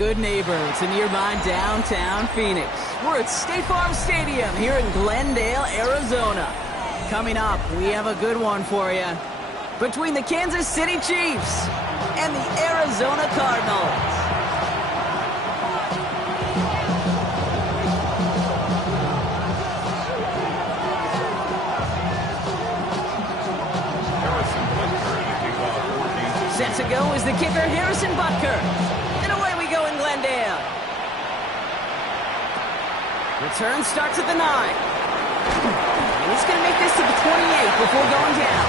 Good neighbor to nearby downtown Phoenix. We're at State Farm Stadium here in Glendale, Arizona. Coming up, we have a good one for you. Between the Kansas City Chiefs and the Arizona Cardinals. Set to go is the kicker, Harrison Butker. Glendale. Return starts at the 9. And he's going to make this to the 28 before going down.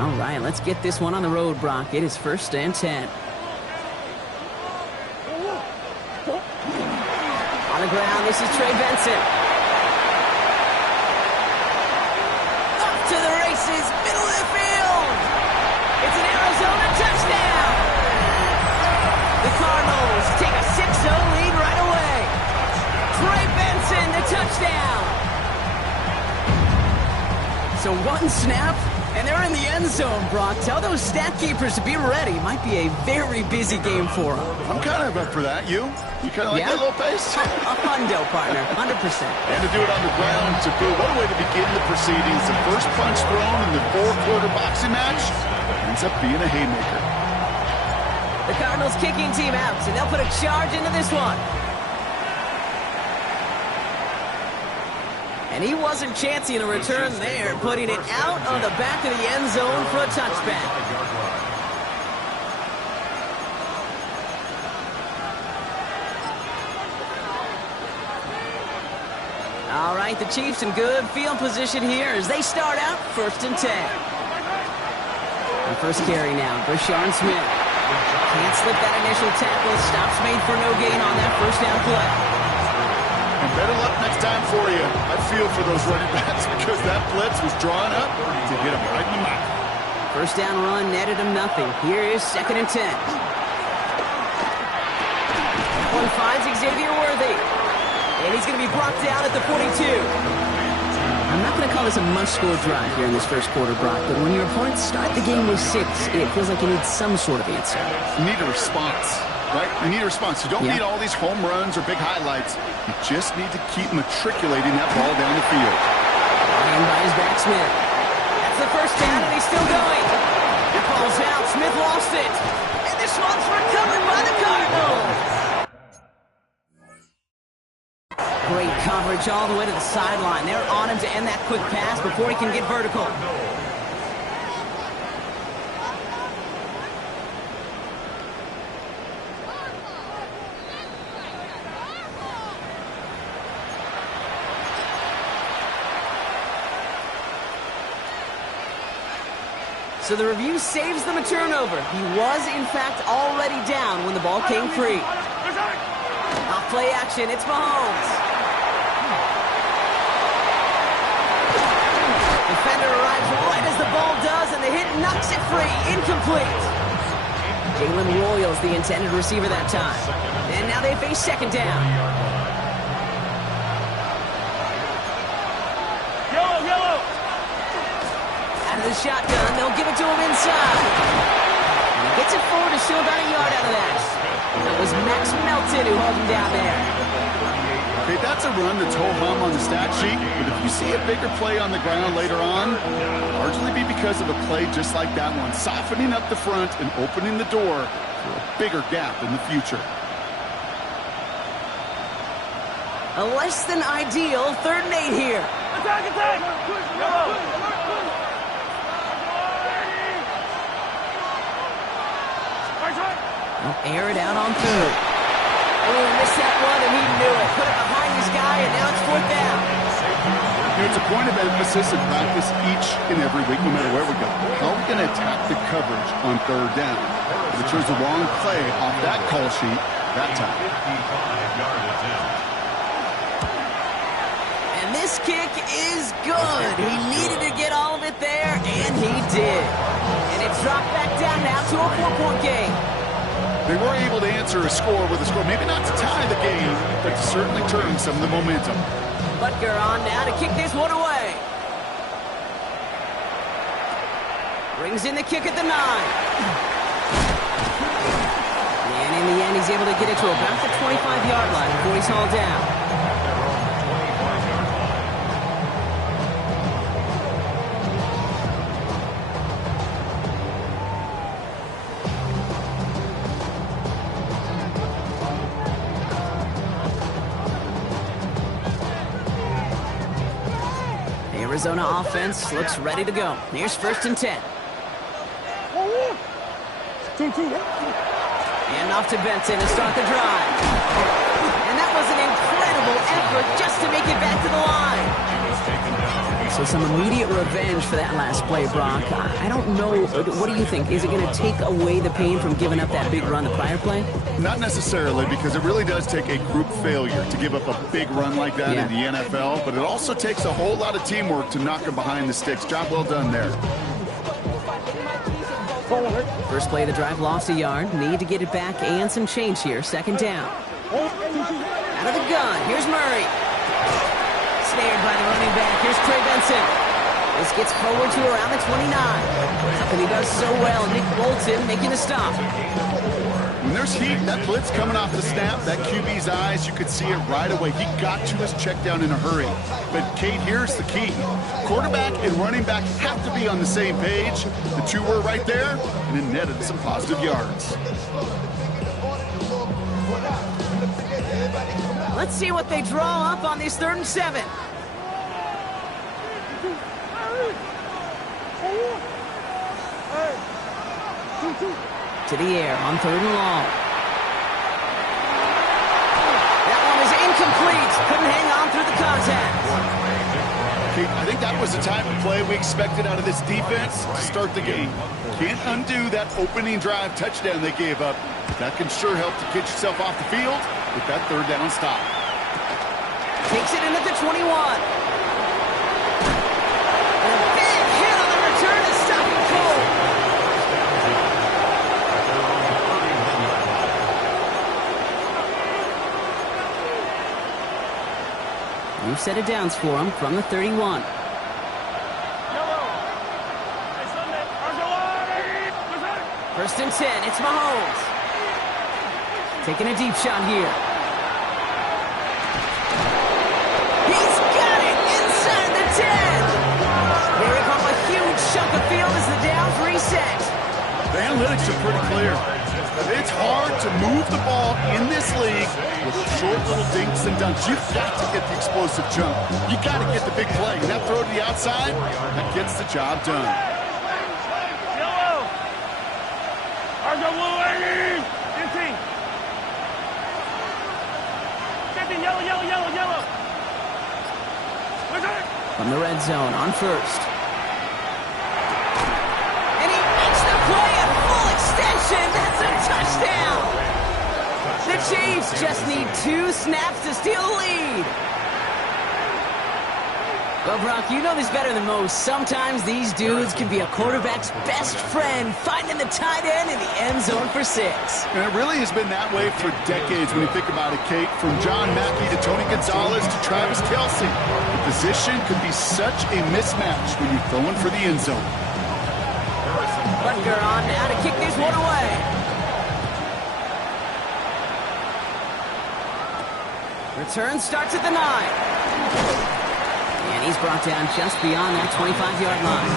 All right, let's get this one on the road, Brock. It is 1st and 10. On the ground, this is Trey Benson. Up to the races, middle of the field. It's an Arizona touchdown. The Cardinals take a 6-0 lead right away. Trey Benson, the touchdown. So one snap, and they're in the end zone, Brock. Tell those stat keepers to be ready. Might be a very busy game for them. I'm kind of up for that. You kind of like that little pace? A hundo, partner, 100%. And to do it on the ground, to prove what a way to begin the proceedings. The first punch thrown in the 4-quarter boxing match ends up being a haymaker. The Cardinals kicking team out, and they'll put a charge into this one. And he wasn't chancing a return there, putting it out on the back of the end zone for a touchback. All right, the Chiefs in good field position here as they start out 1st and 10. The first carry now, Brashard Smith. Can't slip that initial tackle. Stops made for no gain on that first down play. And better luck next time for you. I feel for those running backs because that blitz was drawn up to hit him right in the mouth. First down run netted him nothing. Here is 2nd and 10. One finds Xavier Worthy. And he's going to be brought down at the 42. I'm not going to call this a must-score drive here in this first quarter, Brock, but when your opponents start the game with 6, it feels like you need some sort of answer. You need a response, right? You need a response. You don't need all these home runs or big highlights. You just need to keep matriculating that ball down the field. And by his back, Smith. That's the first down, and he's still going. It falls out. Smith lost it. And this one's recovered by the Cardinals. Great coverage all the way to the sideline. They're on him to end that quick pass before he can get vertical. So the review saves them a turnover. He was, in fact, already down when the ball came free. Off play action, it's Mahomes. Defender arrives right as the ball does, and the hit knocks it free. Incomplete. Jalen Royals, the intended receiver that time. And now they face 2nd down. Yellow. Out of the shotgun, they'll give it to him inside. And he gets it forward to show about a yard out of that. That was Max Melton who hauled him down there. Okay, that's a run that's ho-hum on the stat sheet, but if you see a bigger play on the ground later on, it'll largely be because of a play just like that one, softening up the front and opening the door for a bigger gap in the future. A less than ideal 3rd and 8 here. Attack! They'll air it out on 3rd. Oh, missed that one, and he knew it. Put it behind his guy, and now it's 4th down. It's a point of emphasis in practice each and every week, no matter where we go. How are we going to attack the coverage on 3rd down? If it shows the wrong play off that call sheet that time. And this kick is good. He needed to get all of it there, and he did. And it's dropped back down now to a 4-point game. They were able to answer a score with a score, maybe not to tie the game, but to certainly turn some of the momentum. Butker on now to kick this one away. Brings in the kick at the 9. And in the end, he's able to get it to about the 25-yard line before he's hauled down. Arizona offense looks ready to go. Here's 1st and 10. And off to Benson to start the drive. And that was an incredible effort just to make it back to the line. So some immediate revenge for that last play, Brock. I don't know. What do you think? Is it going to take away the pain from giving up that big run the prior play? Not necessarily, because it really does take a group failure to give up a big run like that in the NFL, but it also takes a whole lot of teamwork to knock him behind the sticks. Job well done there. First play of the drive, lost a yard. Need to get it back and some change here. 2nd down. Out of the gun. Here's Murray. Snared by the running back. Here's Trey Benson. This gets forward to around the 29. And he does so well. Nick Bolton making a stop. When there's heat, that blitz coming off the snap, that QB's eyes, you could see it right away. He got to his check down in a hurry. But, Kate, here's the key. Quarterback and running back have to be on the same page. The two were right there, and it netted some positive yards. Let's see what they draw up on this 3rd and 7. To the air on 3rd and long. That one is incomplete. Couldn't hang on through the contact. Kate, I think that was the type of play we expected out of this defense to start the game. Can't undo that opening drive touchdown they gave up. That can sure help to get yourself off the field with that 3rd down stop. Takes it in at the 21. And a big hit on the return to stop him cold. New set of downs for him from the 31. First and 10, it's Mahomes. Taking a deep shot here. He's got it inside the 10. They rip off a huge chunk of field as the downs reset. The analytics are pretty clear. It's hard to move the ball in this league with short little dinks and dunks. You've got to get the explosive jump. You got to get the big play. And that throw to the outside, that gets the job done. Yellow. From the red zone on 1st. And he makes the play at full extension. That's a touchdown. The Chiefs just need 2 snaps to steal the lead. Well, Brock, you know this better than most. Sometimes these dudes can be a quarterback's best friend, finding the tight end in the end zone for 6. And it really has been that way for decades when you think about it, Kate. From John Mackey to Tony Gonzalez to Travis Kelce. The position could be such a mismatch when you're throwing for the end zone. Butker on now to kick this one away. Return starts at the 9. And he's brought down just beyond that 25-yard line.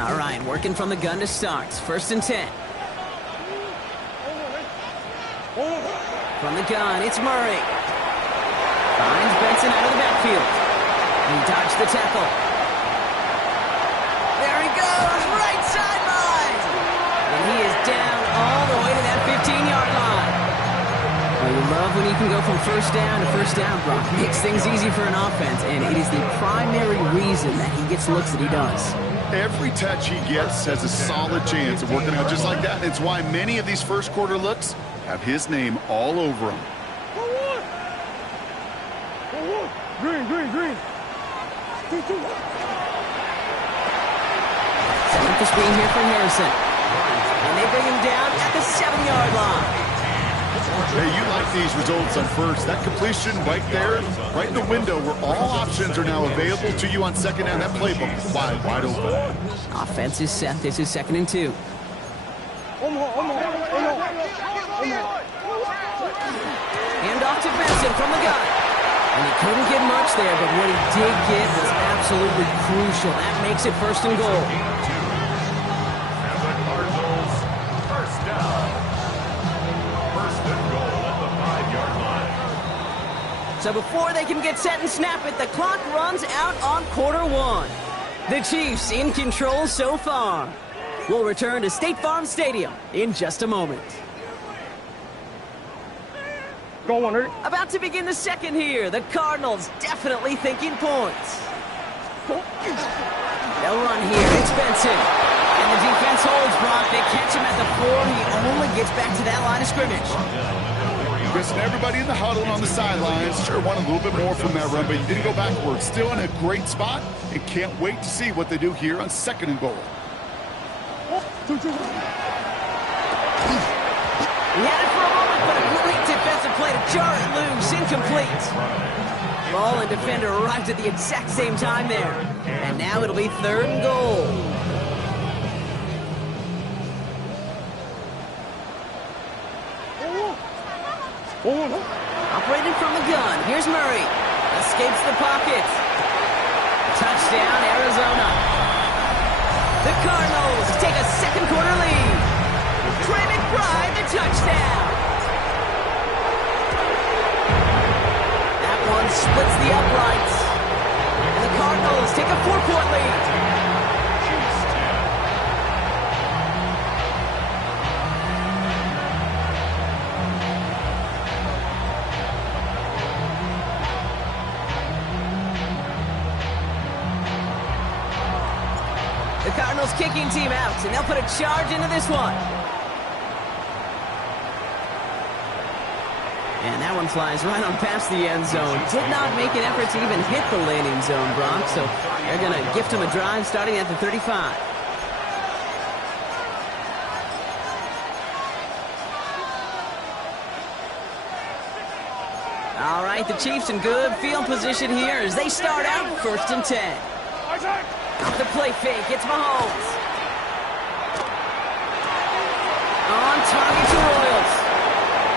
All right, working from the gun to start. 1st and 10. From the gun, it's Murray. Finds Benson out of the backfield. He dodged the tackle. There he goes, right sideline. And he is down all the way to that 15-yard line. Well, you love when you can go from 1st down to 1st down, Brock. Makes things easy for an offense, and it is the primary reason that he gets looks that he does. Every touch he gets has a solid chance of working out just like that. It's why many of these first quarter looks have his name all over them. Green, green, green. Setting up the screen here for Harrison. And they bring him down at the 7-yard line. Hey, you like these results on first. That completion right there, right in the window where all options are now available to you on second down. That playbook is wide open. Offense is set. This is 2nd and 2. Hand off to Benson from the gun. And he couldn't get much there, but what he did get was absolutely crucial. That makes it 1st and goal. So before they can get set and snap it, the clock runs out on quarter 1. The Chiefs in control so far. We'll return to State Farm Stadium in just a moment. Go on, Eric. About to begin the second here. The Cardinals definitely thinking points. They'll run here. It's Benson. And the defense holds Brock. They catch him at the 4. He only gets back to that line of scrimmage. Listen, everybody in the huddle and on the sidelines sure want a little bit more from that run, but he didn't go backwards. Still in a great spot and can't wait to see what they do here on 2nd and goal. He had it for a moment, but a great defensive play to jar it loose. Incomplete. Ball and defender arrived at the exact same time there. And now it'll be 3rd and goal. Operating from the gun. Here's Murray. Escapes the pocket. Touchdown, Arizona. The Cardinals take a 2nd quarter lead. Trey McBride, the touchdown. That one splits the uprights. And the Cardinals take a 4-point lead. The Cardinals kicking team out, and they'll put a charge into this one. And that one flies right on past the end zone. Did not make an effort to even hit the landing zone, Brock, so they're going to gift him a drive starting at the 35. All right, the Chiefs in good field position here as they start out 1st and 10. The play fake, it's Mahomes. On target to Royals.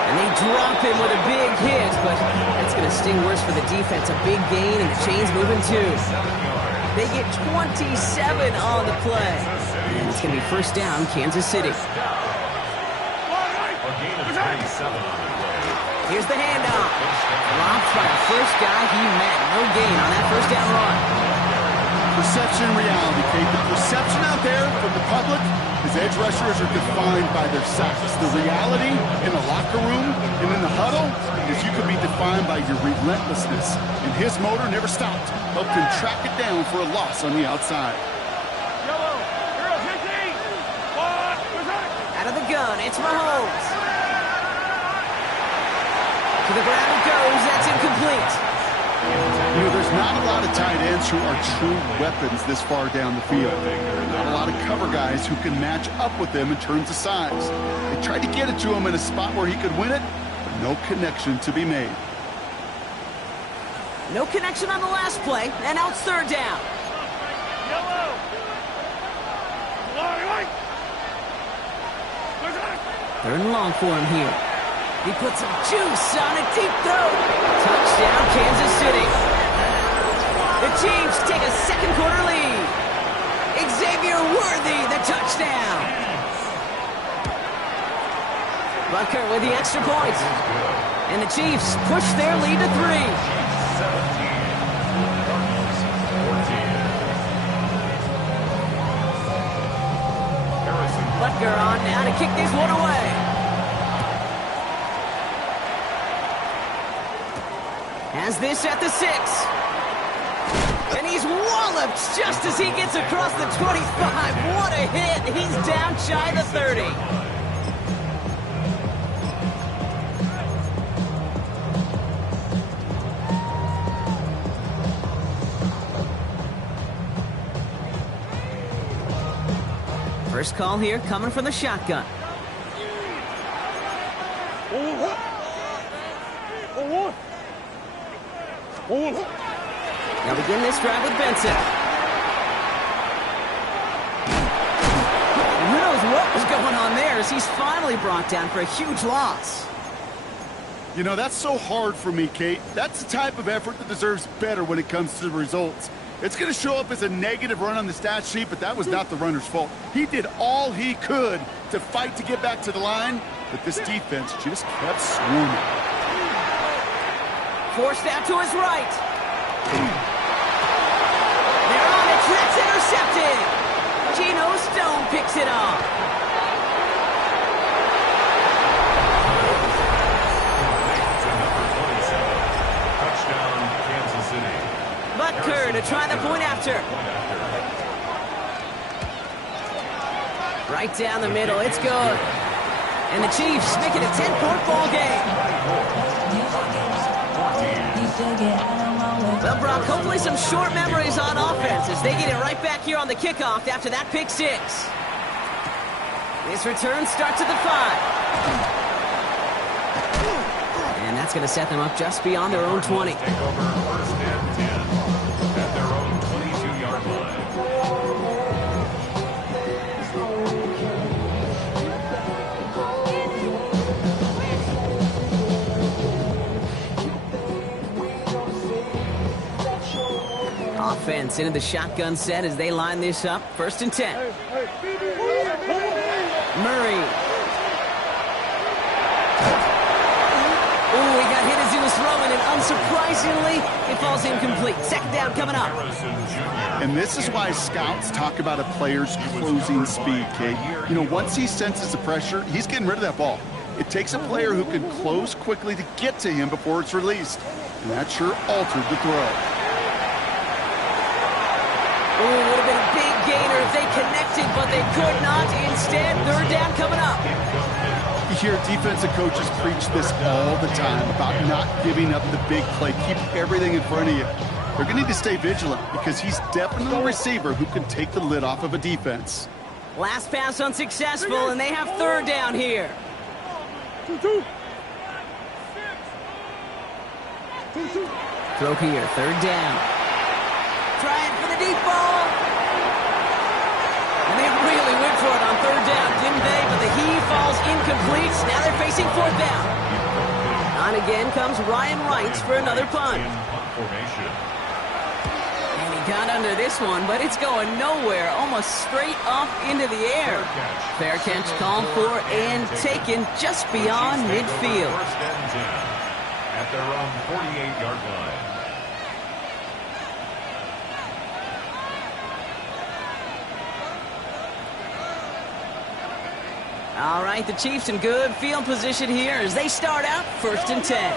And they drop him with a big hit, but that's going to sting worse for the defense. A big gain, and the chain's moving too. They get 27 on the play. And it's going to be 1st down, Kansas City. Here's the handoff. Dropped by the first guy he met. No gain on that 1st down run. Perception and reality, Kate. The perception out there from the public is edge rushers are defined by their size. The reality in the locker room and in the huddle is you can be defined by your relentlessness. And his motor never stopped. Helped him track it down for a loss on the outside. Out of the gun, it's Mahomes. To the ground it goes. That's incomplete. You know, there's not a lot of tight ends who are true weapons this far down the field. Not a lot of cover guys who can match up with them in terms of size. They tried to get it to him in a spot where he could win it, but no connection to be made. No connection on the last play, and now it's 3rd down. Third and long for him here. He puts some juice on a deep throw. Touchdown, Kansas City. The Chiefs take a 2nd quarter lead. Xavier Worthy, the touchdown. Butker with the extra point. And the Chiefs push their lead to 3. Butker on now to kick this one away. Has this at the 6. And he's walloped just as he gets across the 25. What a hit. He's down shy of the 30. First call here coming from the shotgun. They'll begin this drive with Benson. And who knows what was going on there as he's finally brought down for a huge loss. You know, that's so hard for me, Kate. That's the type of effort that deserves better when it comes to the results. It's going to show up as a negative run on the stat sheet, but that was not the runner's fault. He did all he could to fight to get back to the line, but this defense just kept swarming. Forced out to his right. They're on it. That's intercepted. Geno Stone picks it off. Butker to try the point after. Right down the middle. It's good. And the Chiefs make it a 10-point ball game. Well, Brock, hopefully some short memories on offense as they get it right back here on the kickoff after that pick six. This return starts at the 5. And that's going to set them up just beyond their own 20. Take over first and 10 at their own 22-yard line. Offense into the shotgun set as they line this up. First and 10. Murray. Oh, he got hit as he was throwing, and unsurprisingly, it falls incomplete. Second down coming up. And this is why scouts talk about a player's closing speed, Kate. You know, once he senses the pressure, he's getting rid of that ball. It takes a player who can close quickly to get to him before it's released. And that sure altered the throw. Oh, it would have been a big gainer if they connected, but they could not. Instead, third down coming up. You hear defensive coaches preach this all the time about not giving up the big play. Keep everything in front of you. They're going to need to stay vigilant because he's definitely a receiver who can take the lid off of a defense. Last pass unsuccessful, and they have third down here. Throw here, third down. Trying for the deep ball. And they really went for it on third down, didn't they? But the heave falls incomplete. Now they're facing fourth down. On again comes Ryan Wright for another punt. And he got under this one, but it's going nowhere. Almost straight up into the air. Fair catch called for and taken just beyond midfield. First and 10 at their own 48-yard line. All right, the Chiefs in good field position here as they start out first and 10. Out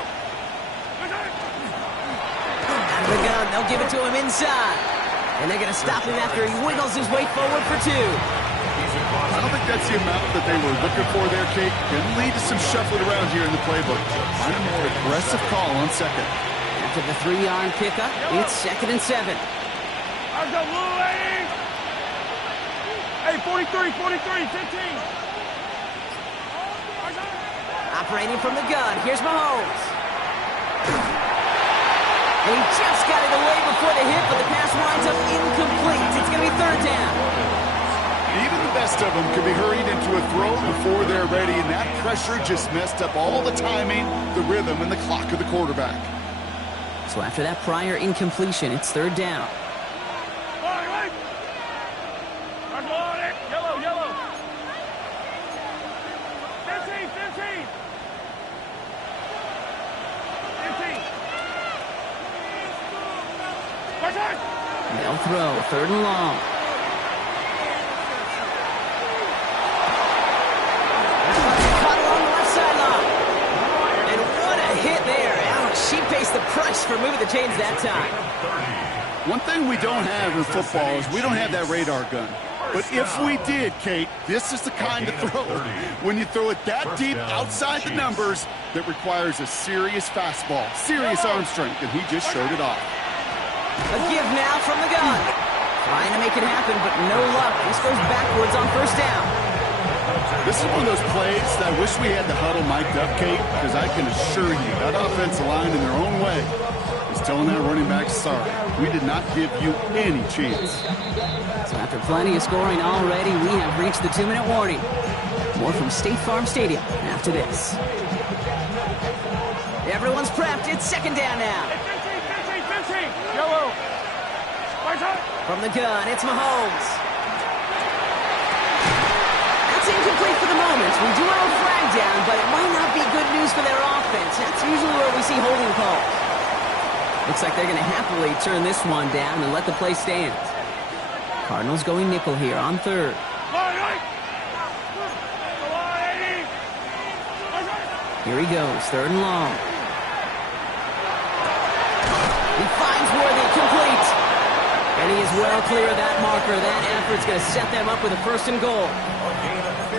of the gun, they'll give it to him inside. And they're going to stop him after he wiggles his way forward for 2. I don't think that's the amount that they were looking for there, Kate. Can lead to some shuffling around here in the playbook. Find a more aggressive call on second. After the 3-yard pickup, it's second and 7. Hey, 43, 15. Operating from the gun, here's Mahomes. And he just got it away before the hit, but the pass winds up incomplete. It's going to be third down. Even the best of them can be hurried into a throw before they're ready, and that pressure just messed up all the timing, the rhythm, and the clock of the quarterback. So after that prior incompletion, it's third down. Yellow. 15. They'll throw, third and long. Caught along the left sideline. And what a hit there. Ouch, she pays the price for moving the chains that time. One thing we don't have in football is we don't have that radar gun. But if we did, Kate, this is the kind of throw, when you throw it that deep outside the numbers, that requires a serious fastball, serious arm strength, and he just showed it off. A give now from the gun. Trying to make it happen, but no luck. This goes backwards on first down. This is one of those plays that I wish we had the huddle mic'd up, Kate, because I can assure you that offensive line in their own way is telling that running back, sorry, we did not give you any chance. So after plenty of scoring already, we have reached the 2-minute warning. More from State Farm Stadium after this. Everyone's prepped. It's second down now. 15. Yellow. From the gun, it's Mahomes. That's incomplete for the moment. We do have a flag down, but it might not be good news for their offense. That's usually where we see holding calls. Looks like they're going to happily turn this one down and let the play stand. Cardinals going nickel here on third. Here he goes, third and long. He finds Worthy, complete. And he is well clear of that marker. That effort's going to set them up with a first and goal.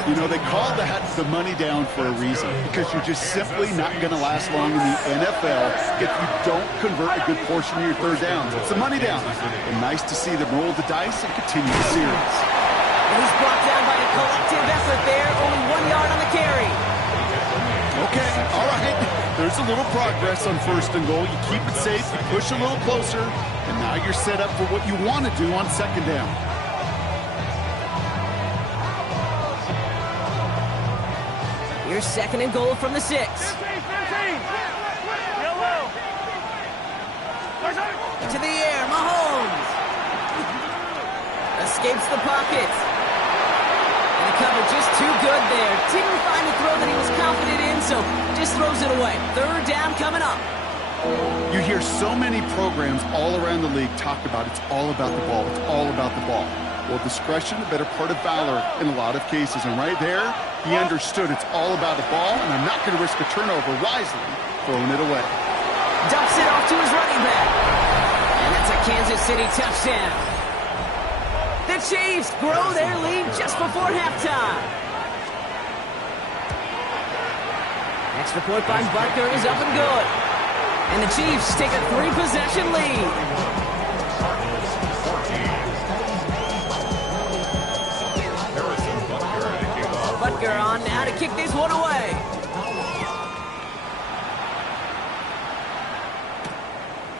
You know, they call that the money down for a reason, because you're just simply not going to last long in the NFL if you don't convert a good portion of your third downs. It's the money down. And nice to see them roll the dice and continue the series. And he's brought down by a collective effort there. Only 1 yard on the carry. Okay, all right. There's a little progress on first and goal. You keep it safe, you push a little closer, and now you're set up for what you want to do on second down. Here's second and goal from the 6. 15. Yellow. To the air, Mahomes. Escapes the pocket. And the cover just too good there. Didn't find the throw that he was confident in, so just throws it away. Third down coming up. You hear so many programs all around the league talk about it's all about the ball. It's all about the ball. Well, discretion, the better part of valor in a lot of cases. And right there, he understood it's all about the ball, and I'm not going to risk a turnover, wisely throwing it away. Dumps it off to his running back. And that's a Kansas City touchdown. The Chiefs grow their lead just before halftime. Extra point by Butker is up and good. And the Chiefs take a 3-possession lead. Butker on now to kick this one away.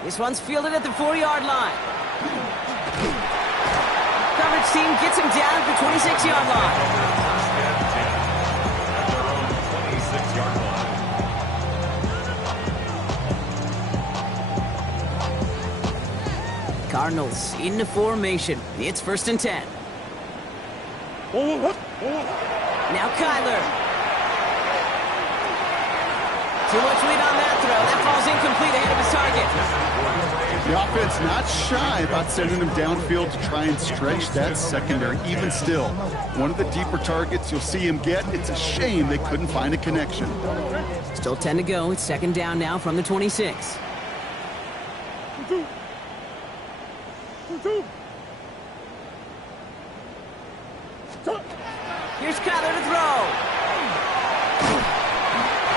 This one's fielded at the 4-yard line. Coverage team gets him down at the 26-yard line. Cardinals into formation. It's first and 10. Now Kyler. Too much lead on that throw. That falls incomplete ahead of his target. The offense not shy about sending him downfield to try and stretch that secondary. Even still, one of the deeper targets you'll see him get. It's a shame they couldn't find a connection. Still 10 to go. It's second down now from the 26. Here's Kyler to throw.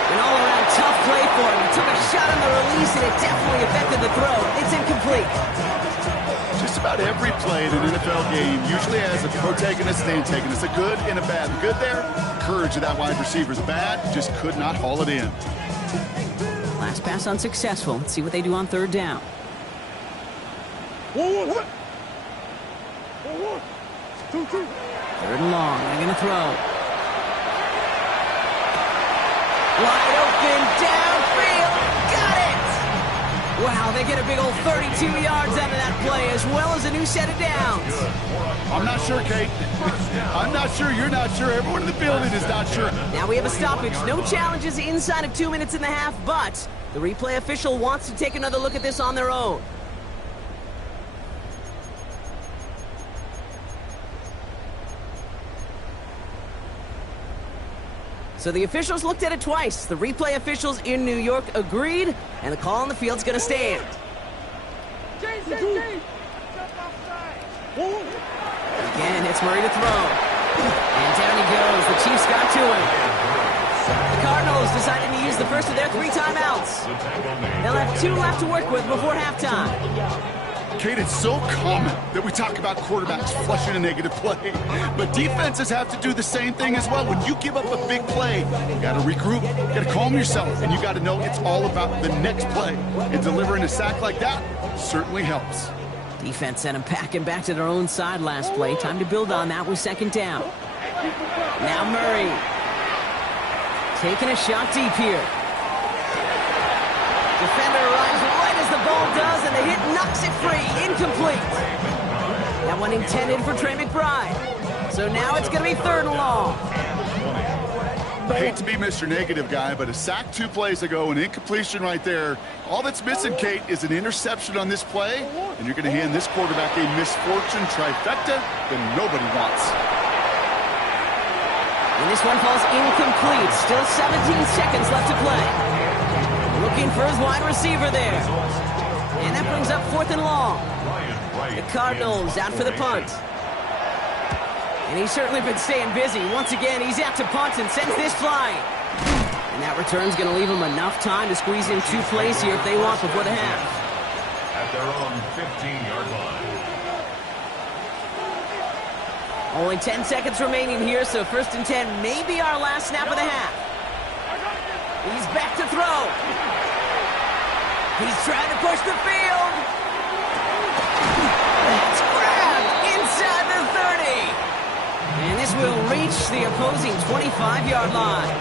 An all-around tough play for him. He took a shot on the release, and it definitely affected the throw. It's incomplete. Just about every play in an NFL game usually has a protagonist and antagonist, a good and a bad. The good there, courage of that wide receiver is bad, just could not haul it in. Last pass unsuccessful. Let's see what they do on third down. Third and long. They're going to throw. Wide open, downfield. Got it! Wow, they get a big old 32 yards out of that play, as well as a new set of downs. I'm not sure, Kate. I'm not sure. You're not sure. Everyone in the building is not sure. Now we have a stoppage. No challenges inside of 2 minutes and a half, but the replay official wants to take another look at this on their own. So the officials looked at it twice. The replay officials in New York agreed, and the call on the field's going to stand. Again, it's Murray to throw. And down he goes. The Chiefs got to him. The Cardinals decided to use the first of their 3 timeouts. They'll have 2 left to work with before halftime. Kate, it's so common that we talk about quarterbacks flushing a negative play, but defenses have to do the same thing as well. When you give up a big play, you got to regroup, you got to calm yourself, and you got to know it's all about the next play. And delivering a sack like that certainly helps. Defense sent him packing back to their own side last play. Time to build on that with second down. Now Murray. Taking a shot deep here. Defender arrives right as the ball does, and the hit knocks it free. Incomplete. That one intended for Trey McBride. So now it's going to be 3rd and long. I hate to be Mr. Negative guy, but a sack 2 plays ago, an incompletion right there. All that's missing, Kate, is an interception on this play, and you're going to hand this quarterback a misfortune trifecta that nobody wants. And this one falls incomplete. Still 17 seconds left to play. Looking for his wide receiver there. And that brings up 4th and long. The Cardinals out for the punt. And he's certainly been staying busy. Once again, he's out to punt and sends this flying. And that return's going to leave him enough time to squeeze in 2 plays here if they want before the half. At their own 15-yard line. Only 10 seconds remaining here, so 1st and 10 may be our last snap of the half. He's back to throw. He's trying to push the field. That's grabbed inside the 30. And this will reach the opposing 25-yard line.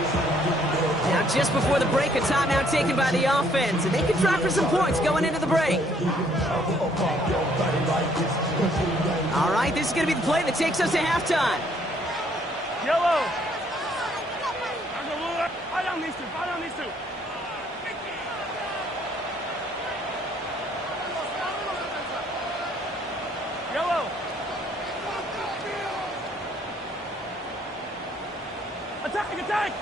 Now just before the break, a timeout taken by the offense, and they can try for some points going into the break. All right, this is going to be the play that takes us to halftime. Yellow. Buy down these 2. Buy down these 2. Yellow. Attack! Attack!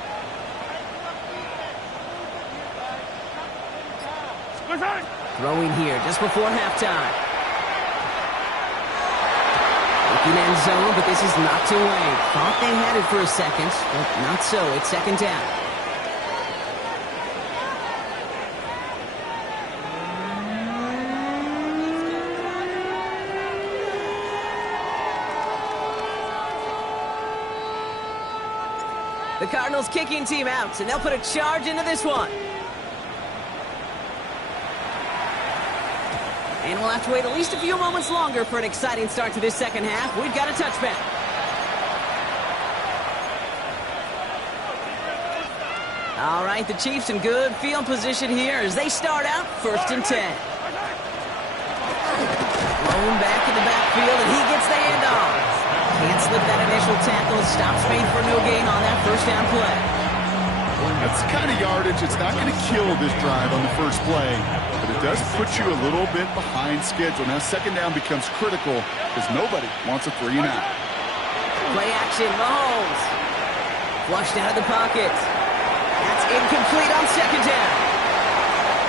Throwing here just before halftime. Looking end zone, but this is knocked away. Thought they had it for a second, but not so. It's 2nd down. The Cardinals kicking team out, and they'll put a charge into this one. And we'll have to wait at least a few moments longer for an exciting start to this second half. We've got a touchback. All right, the Chiefs in good field position here as they start out 1st and 10. Thrown back in the backfield, and he gets the handoff. Can't slip that initial tackle. Stops made for no gain on that 1st down play. That's the kind of yardage it's not going to kill this drive on the first play, but it does put you a little bit behind schedule. Now 2nd down becomes critical because nobody wants a 3 and out. Play action, Mahomes. Flushed out of the pocket. That's incomplete on 2nd down.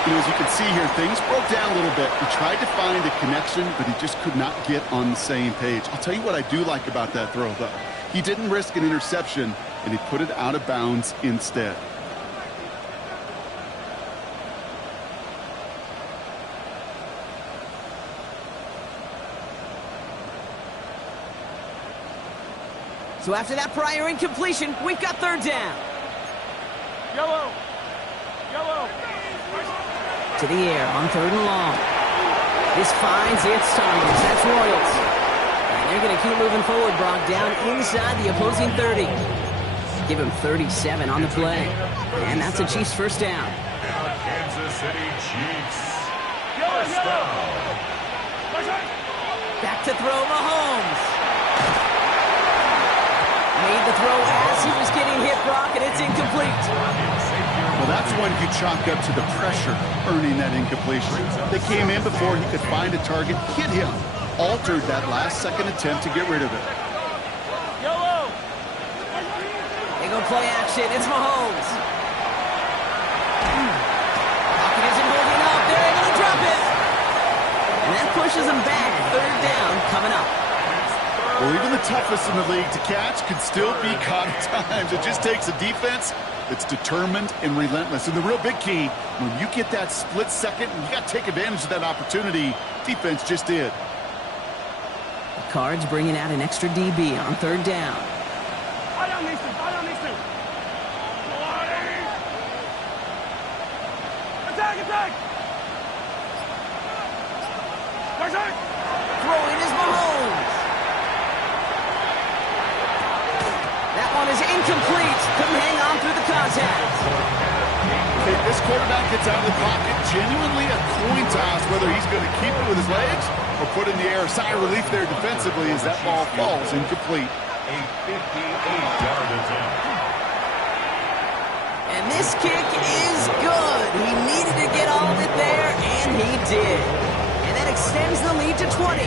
You know, as you can see here, things broke down a little bit. He tried to find a connection, but he just could not get on the same page. I'll tell you what I do like about that throw, though. He didn't risk an interception, and he put it out of bounds instead. So after that prior incompletion, we've got 3rd down. Yellow. Yellow. To the air on 3rd and long. This finds its targets. That's Royals. And they're going to keep moving forward, Brock, down inside the opposing 30. Give him 37 on the play. And that's a Chiefs 1st down. Kansas City Chiefs. Yellow. First down. Back to throw, Mahomes. Made the throw as he was getting hit, Brock, and it's incomplete. Well, that's one you chalk up to the pressure earning that incompletion. They came in before he could find a target, hit him, altered that last-second attempt to get rid of it. Yellow. They go play action. It's Mahomes. Pocket isn't holding up. They're able to drop it. And that pushes them back. 3rd down coming up. Well, even the toughest in the league to catch can still be caught at times. It just takes a defense that's determined and relentless. And the real big key, when you get that split second, you got to take advantage of that opportunity. Defense just did. The Cards bringing out an extra DB on third down. Attack! Throwing is Mahomes. That one is incomplete. Couldn't hang on through the contact. Okay, this quarterback gets out of the pocket. Genuinely a coin toss whether he's going to keep it with his legs or put in the air. Sigh of relief there defensively as that ball falls incomplete. A 58-yard attempt. And this kick is good. He needed to get all of it there, and he did. And that extends the lead to 20.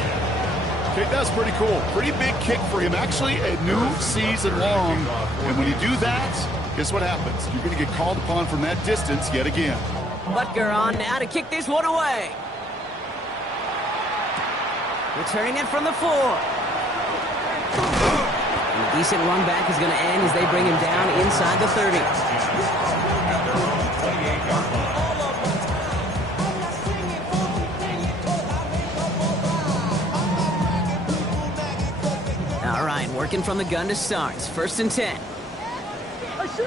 Okay, that's pretty cool. Pretty big kick for him. Actually, a new season long. And when you do that, guess what happens? You're going to get called upon from that distance yet again. Butker on now to kick this one away. Returning it from the 4. A decent run back is going to end as they bring him down inside the 30. All right, working from the gun to start. First and 10. Buzz.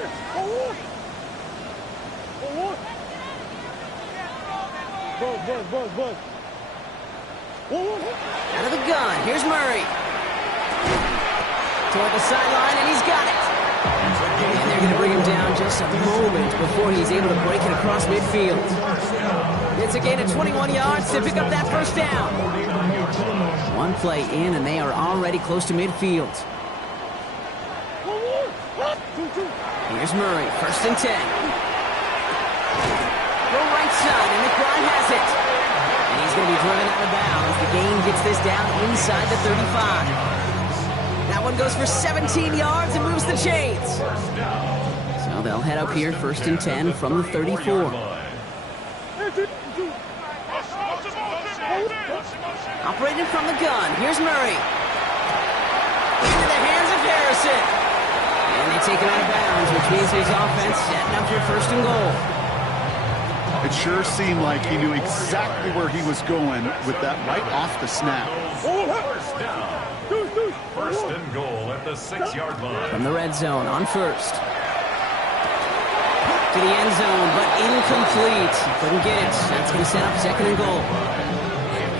Out of the gun, here's Murray. Toward the sideline, and he's got it. And they're going to bring him down just a moment before he's able to break it across midfield. It's a gain of 21 yards to pick up that first down. One play in, and they are already close to midfield. Here's Murray, first and 10. Go right side, and McBride has it. And he's going to be driven out of bounds. The gain gets this down inside the 35. That one goes for 17 yards and moves the chains. So they'll head up here, first and 10 from the 34. Operating from the gun, here's Murray. Into the hands of Harrison. And they take him out of bounds, which means his offense setting up for first and goal. It sure seemed like he knew exactly where he was going with that right off the snap. First down. First and goal at the 6-yard line. From the red zone on first. To the end zone, but incomplete. Couldn't get it. That's going to set up second and goal.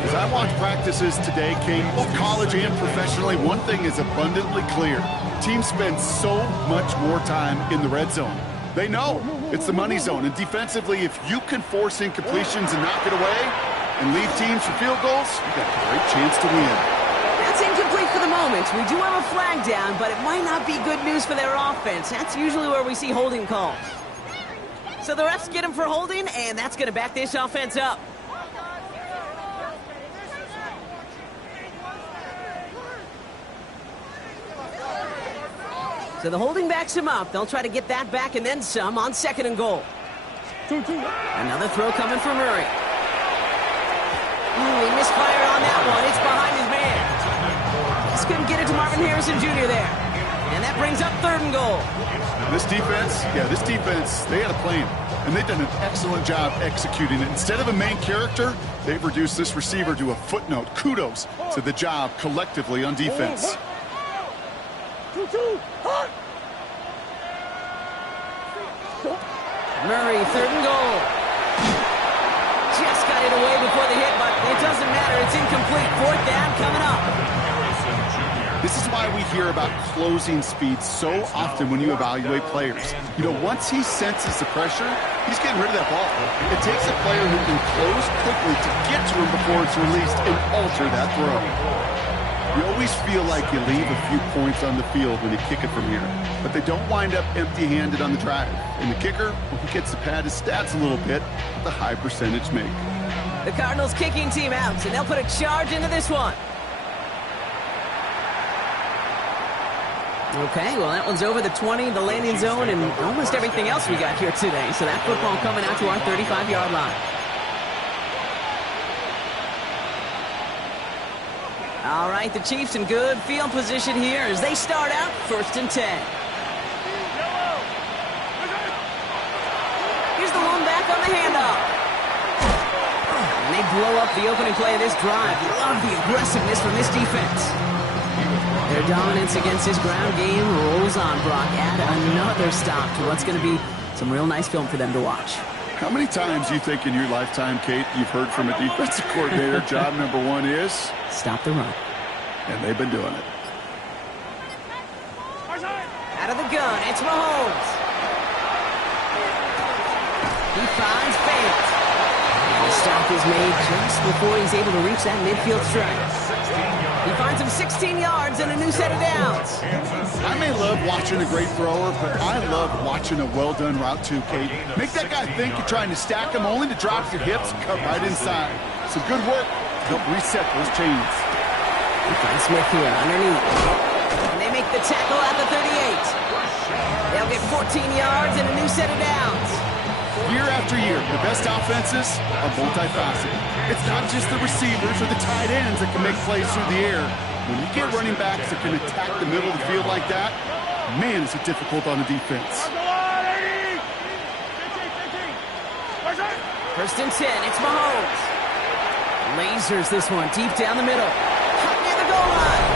As I watch practices today, King, both college and professionally, one thing is abundantly clear. Teams spend so much more time in the red zone. They know it's the money zone, and defensively, if you can force incompletions and knock it away and lead teams for field goals, you got a great chance to win. That's incomplete for the moment. We do have a flag down, but it might not be good news for their offense. That's usually where we see holding calls. So the refs get him for holding, and that's going to back this offense up. So the holding backs him up. They'll try to get that back and then some on second and goal. Another throw coming from Murray. Ooh, he misfired on that one. It's behind his man. Just couldn't get it to Marvin Harrison Jr. there. And that brings up third and goal. This defense, they had a plan. And they've done an excellent job executing it. Instead of a main character, they've reduced this receiver to a footnote. Kudos to the job collectively on defense. Murray, third and goal. Just got it away before the hit, but it doesn't matter. It's incomplete. Fourth down coming up. This is why we hear about closing speed so often when you evaluate players. You know, once he senses the pressure, he's getting rid of that ball. It takes a player who can close quickly to get to him before it's released and alter that throw. You always feel like you leave a few points on the field when you kick it from here, but they don't wind up empty-handed on the drive. And the kicker, he gets to pad his stats a little bit with a high percentage make. The Cardinals kicking team out, and they'll put a charge into this one. Okay, well, that one's over the 20, the landing zone, and almost everything else we got here today. So that football coming out to our 35-yard line. All right, the Chiefs in good field position here as they start out first and 10. blow up the opening play of this drive. Love the aggressiveness from this defense. Their dominance against his ground game rolls on, Brock. Add another stop to what's going to be some real nice film for them to watch. How many times do you think in your lifetime, Kate, you've heard from a defensive coordinator, job number one is? Stop the run. And they've been doing it. Out of the gun, it's Mahomes. He finds Fant. And the stop is made just before he's able to reach that midfield strike. He finds him 16 yards and a new set of downs. I may love watching a great thrower, but I love watching a well-done route too, Kate. Make that guy think you're trying to stack him only to drop your hips and cut right inside. Some good work to help reset those chains. He finds Smith here underneath. And they make the tackle at the 38. They'll get 14 yards and a new set of downs. Year after year, the best offenses are multifaceted. It's not just the receivers or the tight ends that can make plays through the air. When you get running backs that can attack the middle of the field like that, man, is it difficult on the defense. First and 10, it's Mahomes. Lasers this one deep down the middle. Cut near the goal line.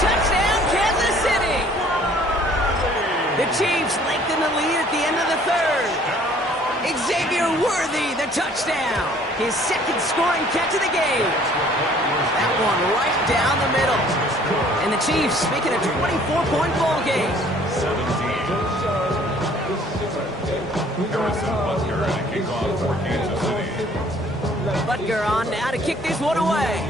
Touchdown, Kansas City! The Chiefs lengthen the lead at the end of the third. Xavier Worthy, the touchdown. His second scoring catch of the game. That one right down the middle. And the Chiefs making a 24-point ball game. 17. Harrison Butker and a kickoff for Kansas City. Butker on now to kick this one away.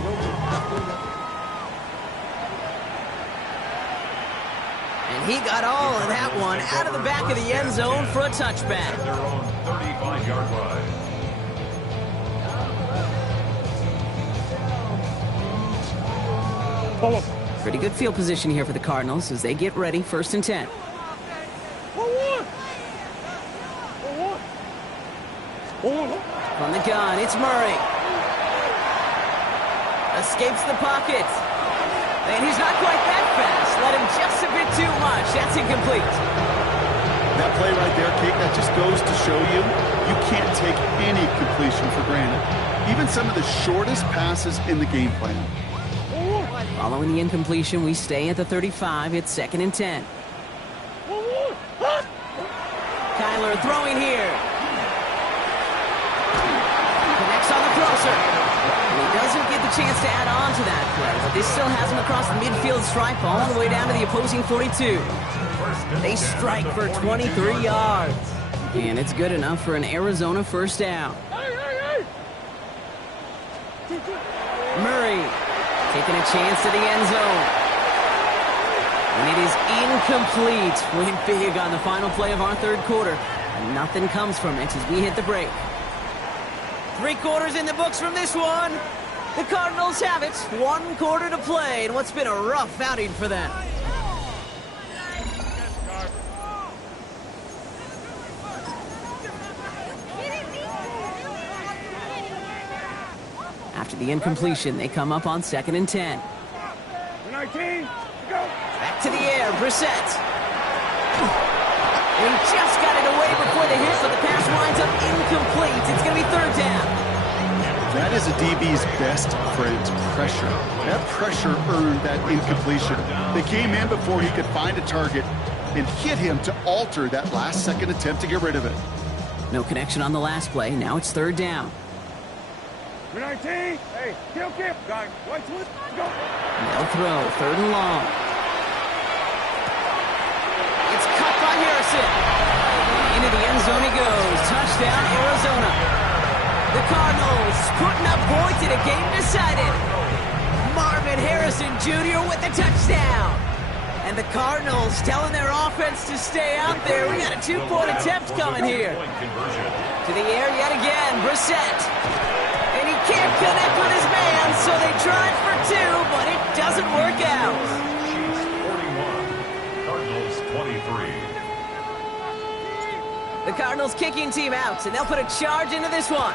And he got all of that one out of the back of the end zone for a touchback. Their own 35-yard line. Pretty good field position here for the Cardinals as they get ready, first and 10. From the gun, it's Murray. Escapes the pocket. And he's not quite that fast. Let him just a bit too much. That's incomplete. That play right there, Kate, that just goes to show you, you can't take any completion for granted. Even some of the shortest passes in the game plan. Following the incompletion, we stay at the 35. It's second and 10. Kyler throwing here. Connects on the crosser. And he doesn't get the chance to add on to that play, but this still has him across the midfield stripe all the way down to the opposing 42. They strike for 23 yards. And it's good enough for an Arizona first down. Murray taking a chance to the end zone. And it is incomplete. Went big on the final play of our third quarter. And nothing comes from it as we hit the break. 3 quarters in the books from this one. The Cardinals have it. 1 quarter to play in what's been a rough outing for them. After the incompletion, they come up on second and 10. 19, go. Back to the air, Brissett. And he just got it away before the hit, but the pass winds up incomplete. It's going to be third down. That is a DB's best friend, pressure. That pressure earned that incompletion. They came in before he could find a target and hit him to alter that last-second attempt to get rid of it. No connection on the last play. Now it's third down. 19, hey, kill, guy, white foot, go. No throw, third and long. It's cut by Harrison. Into the end zone he goes. Touchdown, Arizona. The Cardinals putting up points in a game decided. Marvin Harrison Jr. with the touchdown. And the Cardinals telling their offense to stay out there. We got a 2-point attempt coming here. To the air yet again, Brissett. And he can't connect with his man, so they tried for 2, but it doesn't work out. Chiefs 41, Cardinals 23. The Cardinals kicking team out, and they'll put a charge into this one.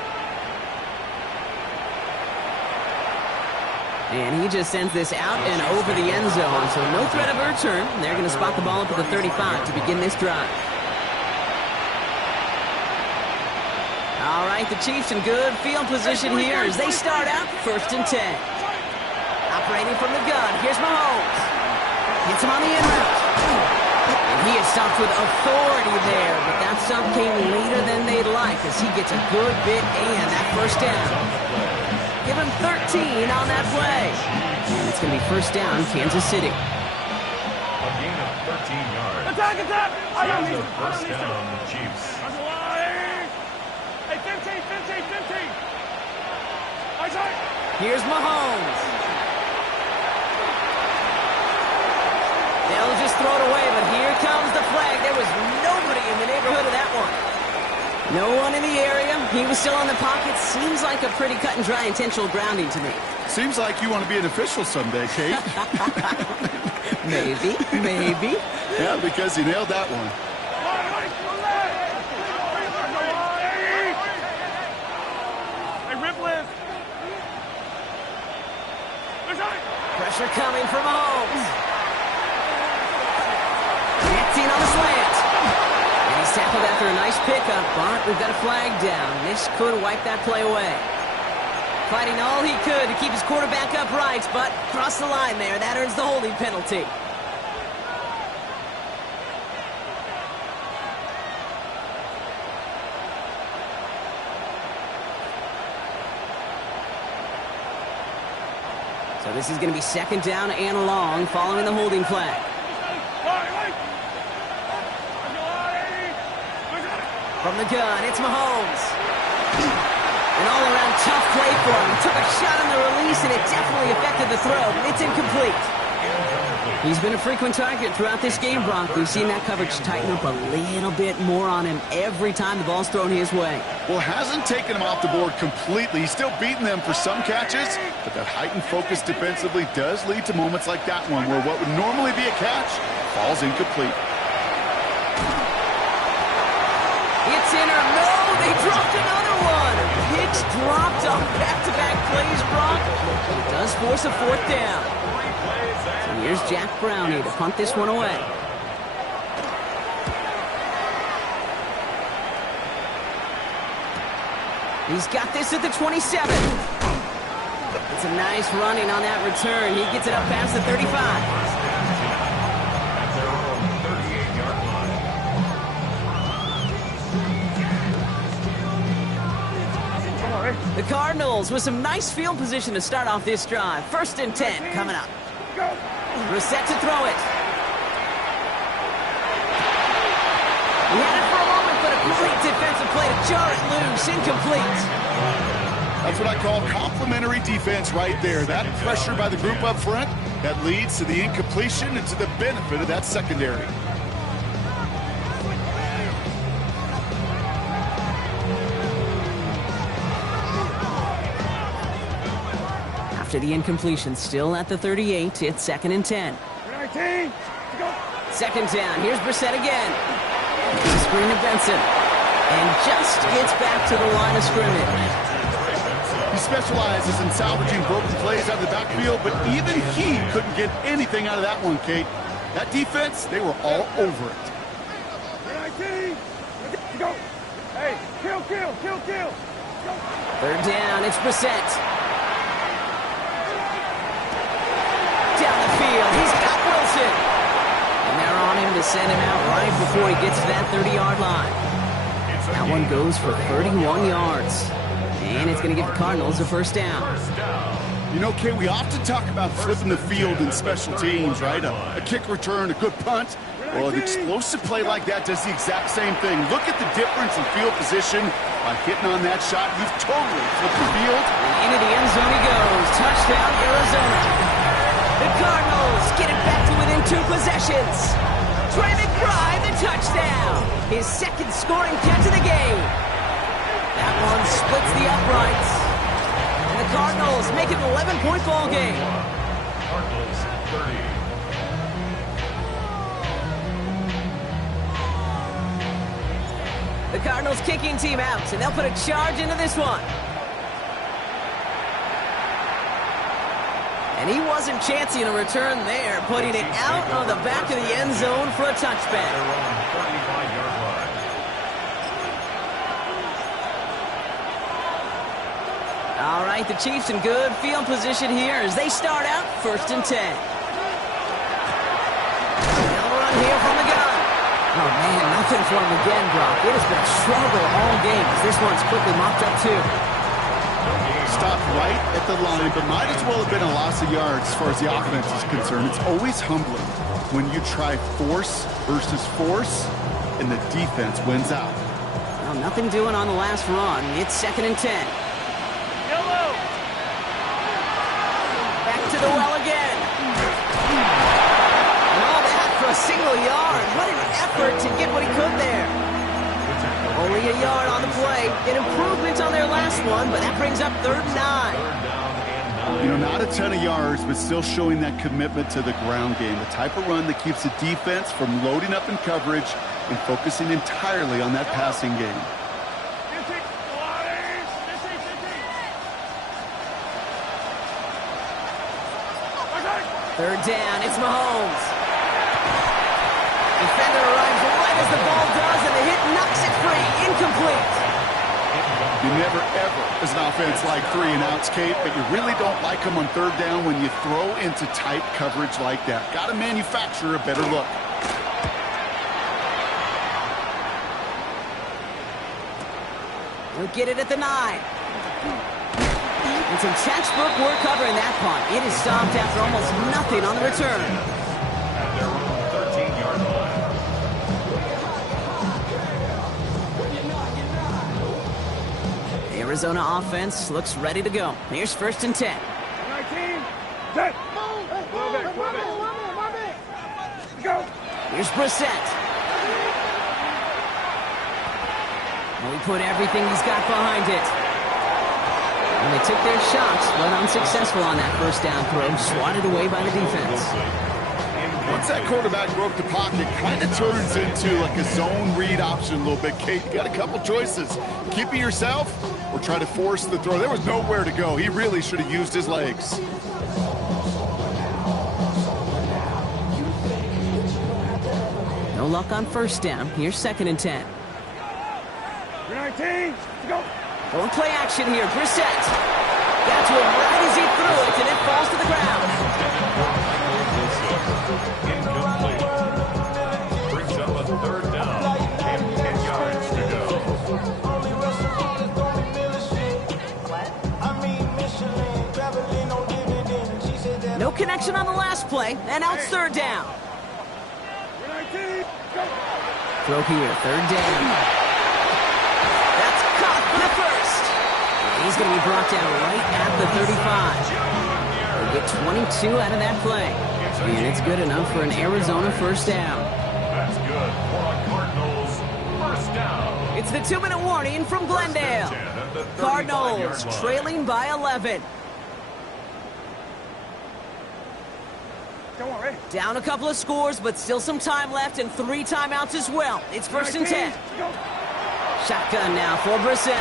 And he just sends this out and over the end zone, so no threat of a return. They're going to spot the ball up at the 35 to begin this drive. All right, the Chiefs in good field position here as they start out 1st and 10. Operating from the gun, here's Mahomes. Hits him on the in route. And he is stopped with authority there, but that stop came later than they'd like as he gets a good bit and that 1st down. Give him 13 on that play. And it's going to be 1st down, Kansas City. A gain of 13 yards. Attack, attack! I don't Here's need the first down on the Chiefs. Hey, 15! I saw it! Here's Mahomes. They'll just throw it away, but here comes the flag. There was nobody in the neighborhood of that one. No one in the area. He was still in the pocket. Seems like a pretty cut and dry intentional grounding to me. Seems like you want to be an official someday, Kate. Maybe. Yeah, because he nailed that one. Hey, rip lift! Pressure coming from Mahomes. Gets in on the slant. And he's tackled after a nice pickup, but we've got a flag down. This could wipe that play away. Fighting all he could to keep his quarterback upright, but crossed the line there. That earns the holding penalty. So this is going to be 2nd down and long following the holding flag. From the gun, it's Mahomes. An all-around tough play for him. He took a shot on the release, and it definitely affected the throw. It's incomplete. He's been a frequent target throughout this game, Brock. We've seen that coverage tighten up a little bit more on him every time the ball's thrown his way. Well, hasn't taken him off the board completely. He's still beating them for some catches, but that heightened focus defensively does lead to moments like that one where what would normally be a catch falls incomplete. It's in or no, they dropped another one. Hicks dropped on back-to-back plays, Brock. But it does force a 4th down. So here's Jack Brownie to punt this one away. He's got this at the 27. It's a nice running on that return. He gets it up past the 35. At their own 38-yard line. The Cardinals with some nice field position to start off this drive. 1st and 10 coming up. Brissett to throw it. He had it for a moment, but a great defensive play to jar it loose. Incomplete. That's what I call complimentary defense right there. That pressure by the group up front, that leads to the incompletion and to the benefit of that secondary. After the incompletion, still at the 38, it's 2nd and 10. 19! Go! 2nd down, here's Brissett again. It's a screen to Benson. And just gets back to the line of scrimmage. He specializes in salvaging broken plays out of the backfield, but even he couldn't get anything out of that one, Kate. That defense, they were all over it. 19! Go! Hey, kill! Go! 3rd down, it's Brissett. Down the field, he's got Wilson. And they're on him to send him out right before he gets to that 30-yard line. That one goes for 31 yards. And it's going to give the Cardinals a 1st down. You know, Kate, we often talk about flipping the field in special teams, right? A kick return, a good punt. Well, an explosive play like that does the exact same thing. Look at the difference in field position. By hitting on that shot, you've totally flipped the field. Into the end zone he goes. Touchdown, Arizona. The Cardinals get it back to within 2 possessions. Trey McBride, the touchdown. His 2nd scoring catch of the game. That one splits the uprights. And the Cardinals make it an 11-point ball game. Cardinals 30. The Cardinals kicking team out, and they'll put a charge into this one. And he wasn't chancing a return there, putting it out on the back of the end zone for a touchback. All right, the Chiefs in good field position here as they start out 1st and 10. They'll run here from the gun. Oh, man, nothing for him again, Brock. It has been a struggle all game as this one's quickly mopped up, too. Stopped right at the line, but might as well have been a loss of yards as far as the offense is concerned. It's always humbling when you try force versus force, and the defense wins out. Well, nothing doing on the last run. It's 2nd and 10. Yellow. Back to the well again. And all that for a single yard. What an effort to get what he could there. Only a yard on the play. An improvement on their last one, but that brings up 3rd and 9. You know, not a ton of yards, but still showing that commitment to the ground game. The type of run that keeps the defense from loading up in coverage and focusing entirely on that passing game. 3rd down, it's Mahomes. Defender arrives right as the ball does, and the hit knocks it free. Incomplete. You never, ever, as an offense, like 3 and outs, Kate, but you really don't like them on 3rd down when you throw into tight coverage like that. Got to manufacture a better look. He'll get it at the 9. And some textbook work covering that punt. It is stopped after almost nothing on the return. At their own 13-yard line. Arizona offense looks ready to go. Here's 1st and 10. 19. Set. Go. Here's Brissett. Well, he put everything he's got behind it. And they took their shots, but unsuccessful on that 1st down throw, swatted away by the defense. Once that quarterback broke the pocket, kind of turns into like a zone read option a little bit. Kate, you got a couple choices. Keep it yourself or try to force the throw. There was nowhere to go. He really should have used his legs. No luck on 1st down. Here's 2nd and 10. 19. Go. Going play action here. Brissett. Got to him right as he threw it, and it falls to the ground. Incomplete. Brings up a 3rd down and 10 yards to go. No connection on the last play, and out 3rd down. 19. Go. Throw here, 3rd down. He's going to be brought down right at the 35. They'll get 22 out of that play. And it's good enough for an Arizona 1st down. That's good for a Cardinals 1st down. It's the 2-minute warning from Glendale. Cardinals trailing by 11. Come on, ready. Down a couple of scores, but still some time left and 3 timeouts as well. It's 1st and 10. Go. Shotgun now for Brissett.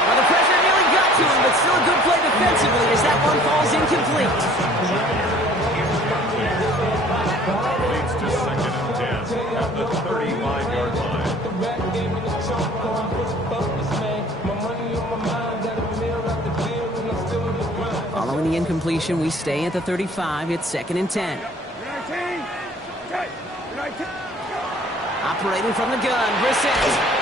Well, the pressure nearly got to him, but still a good play defensively as that one falls incomplete. Leads to 2nd and 10 at the 35-yard line. Following the incompletion, we stay at the 35. It's 2nd and 10. 19. Okay. 19. Operating from the gun, Brissett.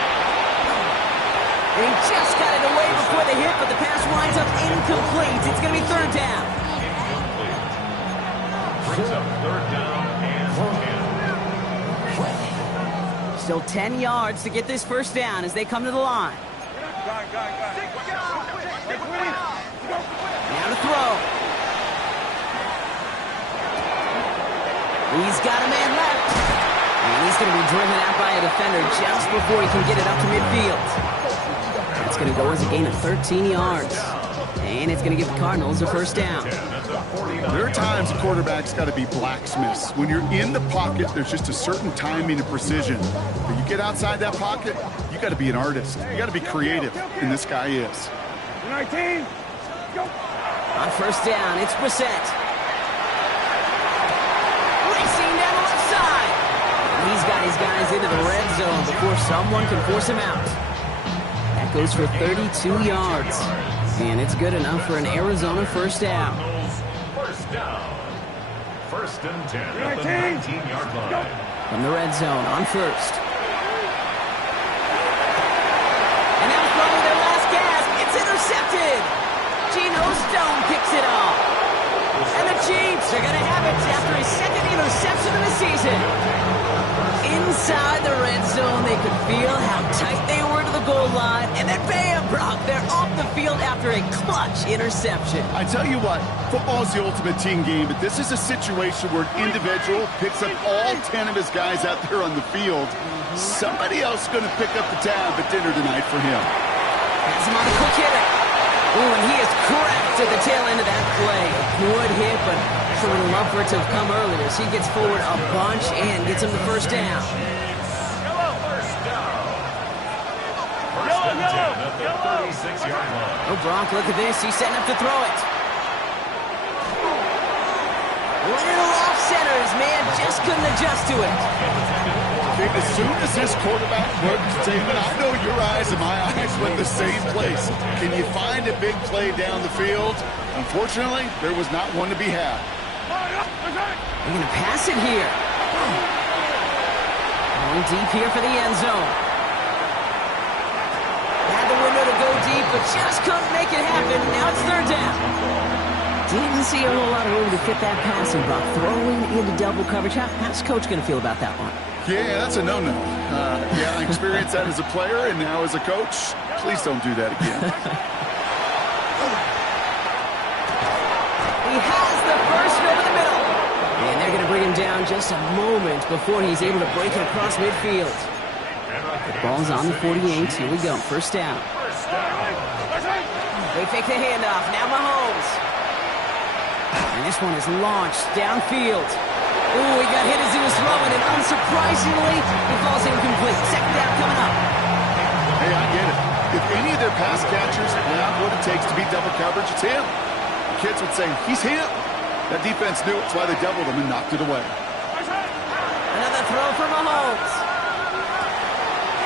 And he just got it away before the hit, but the pass winds up incomplete. It's going to be 3rd down. Incomplete. Brings up 3rd down and 10. Still 10 yards to get this 1st down as they come to the line. Got it. Now to throw. He's got a man left. And he's going to be driven out by a defender just before he can get it up to midfield. It's going to go as a gain of 13 yards. And it's going to give the Cardinals a 1st down. There are times a quarterback's got to be blacksmiths. When you're in the pocket, there's just a certain timing and precision. But you get outside that pocket, you got to be an artist. You got to be creative, and this guy is. 19. Go. On 1st down, it's Brissett. Racing down the left side. He's got his guys into the red zone before someone can force him out. That goes for 32 yards. And it's good enough for an Arizona first down. First down. First and 10 at the 19-yard line. From the red zone on first. And that was probably their last gasp. It's intercepted. Geno Stone picks it off. And the Chiefs are going to have it after his second interception of the season. Inside the red zone, they could feel how tight they were to the goal line. And then bam, Brock, they're off the field after a clutch interception. I tell you what, football is the ultimate team game, but this is a situation where an individual picks up all 10 of his guys out there on the field. Somebody else is going to pick up the tab at dinner tonight for him. Has him on a quick hitter. Ooh, and he is cracked at the tail end of that play. A good hit, but I would love for it to have come earlier. So he gets forward a bunch and gets him the first down. First down. First and 10 at the 36-yard line. Oh, Brock, look at this. He's setting up to throw it. Little off center. His man just couldn't adjust to it. Okay, as soon as his quarterback looked, Damon, I know your eyes and my eyes went the same place. Can you find a big play down the field? Unfortunately, there was not one to be had. They're going to pass it here. Going deep here for the end zone. Had the window to go deep, but just couldn't make it happen. Now it's third down. Didn't see a whole lot of room to fit that passing, Buck. Throwing into double coverage. How's Coach going to feel about that one? Yeah, that's a no-no. Yeah, I experienced that as a player and now as a coach. Please don't do that again. He has the first over the middle. And they're going to bring him down just a moment before he's able to break it across midfield. The ball's on the 48. Here we go. First down. They fake the handoff. Now Mahomes. And this one is launched downfield. Ooh, he got hit as he was throwing, and unsurprisingly, he falls incomplete. Second down coming up. Hey, I get it. If any of their pass catchers have what it takes to beat double coverage, it's him. The kids would say, he's him. That defense knew it's why they doubled him and knocked it away. Another throw for Mahomes.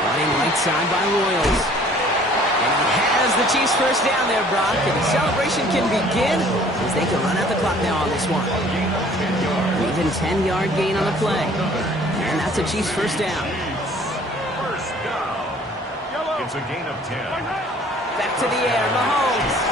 Running right side by Royals. And he has the Chiefs first down there, Brock. And the celebration can begin as they can run out the clock now on this one. Even 10-yard gain on the play. And that's a Chiefs first down. First down. It's a gain of 10. Back to the air, Mahomes.